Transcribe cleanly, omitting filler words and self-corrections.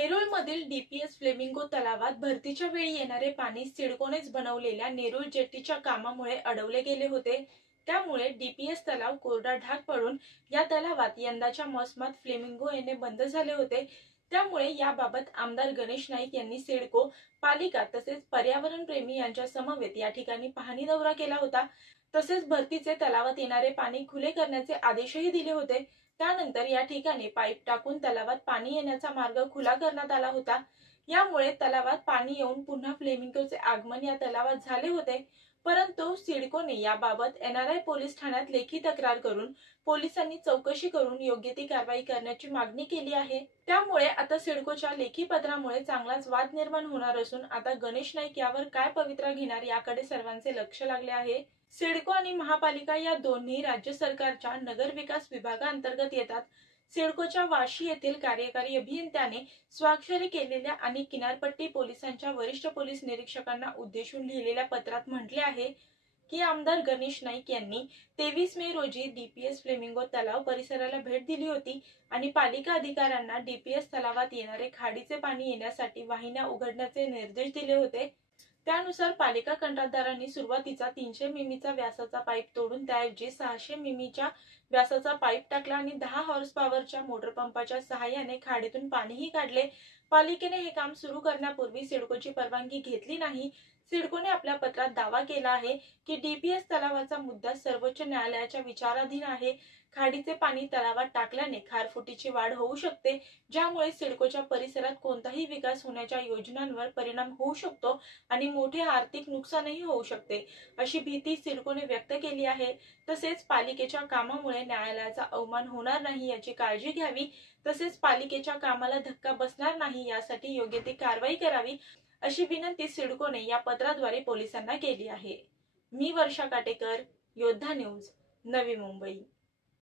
नेरूळमधील DPS flamingo तलावात भरतीच्या वेळी येणारे पाणी सिडकोनेच बनवलेल्या नेरूळ जेट्टीच्या कामामुळे अडवले गेले होते। त्यामुळे डीपीएस तलाव कोरडा ढाग पडून या तलावात यंदाच्या मोसमात फ्लेमिंगो येणे बंद झाले होते। त्यामुळे याबाबत आमदार गणेश नाईक यांनी सिडको, पालिका तसेच पर्यावरण प्रेमी यांच्या समवेत या ठिकाणी पाहणी दौरा केला होता। तसेच भरतीचे तलावात येणारे पाणी खुले करण्याचे आदेशही दिले होते। त्यानंतर या ठिकाणी पाईप टाकून तलावात पाणी येण्याचा मार्ग खुला करण्यात आला होता। यामुळे तलावात पाणी येऊन पुन्हा फ्लेमिंगोचे आगमन या तलावात झाले होते। परंतु सिडकोने याबाबत एनआरआय पोलीस ठाण्यात लेखी तक्रार करून पोलिसांनी चौकशी करून योग्य ती कारवाई करण्याची मागणी केली आहे। त्यामुळे आता सिडकोच्या लेखी पत्रामुळे चांगलाच वाद निर्माण होणार असून आता गणेश नाईक यावर काय पवित्रा घेणार याकडे सर्वांचे लक्ष लागले आहे। सिडको आणि महापालिका या दोन्ही राज्य सरकारच्या नगर विकास विभागाअंतर्गत येतात। सिडकोच्या वाशी येथील कार्यकारी अभियंत्याने स्वाक्षरी केलेल्या आणि किनारपट्टी पोलिसांच्या वरिष्ठ पोलीस निरीक्षकांना उद्देशून लिहिलेल्या पत्रात म्हटले आहे की आमदार गणेश नाईक यांनी 23 मे रोजी डीपीएस फ्लेमिंगो तलाव परिसराला भेट दिली होती आणि पालिका अधिकाऱ्यांना डीपीएस तलावात येणारे खाडीचे पाणी येण्यासाठी वाहिन्या उघडण्याचे निर्देश दिले होते। त्यानुसार पालिका कंत्राटदारांनी सुरुवातीचा 300 मिमीचा व्यासाचा पाईप तोडून त्याऐवजी 600 मिमीच्या व्यासाचा पाईप टाकला आणि 10 हॉर्स पॉवरच्या मोटर पंपाच्या सहाय्याने खाडीतून पाणीही काढले। पालिकेने हे काम सुरू करण्यापूर्वी सिडकोची परवानगी घेतली नाही। सिडकोने आपल्या पत्रात दावा केला आहे की डीपीएस तलावाचा मुद्दा सर्वोच्च न्यायालयाच्या विचाराधीन आहे। खाडीचे पाणी तलावात टाकल्याने खारफुटीची वाढ होऊ शकते, ज्यामुळे सिडकोच्या परिसरात कोणताही विकास होण्याच्या योजनांवर परिणाम होऊ शकतो आणि मोठे आर्थिक नुकसानही होऊ शकते, अशी भीती सिडकोने व्यक्त केली आहे। तसेच पालिकेच्या कामामुळे न्यायालयाचा अवमान होणार नाही याची काळजी घ्यावी, तसेच पालिकेच्या कामाला धक्का बसणार नाही यासाठी योग्य ती कारवाई करावी, अशी विनंती सिडकोने या पत्राद्वारे पोलिसांना केली आहे। मी वर्षा काटेकर, योद्धा न्यूज, नवी मुंबई।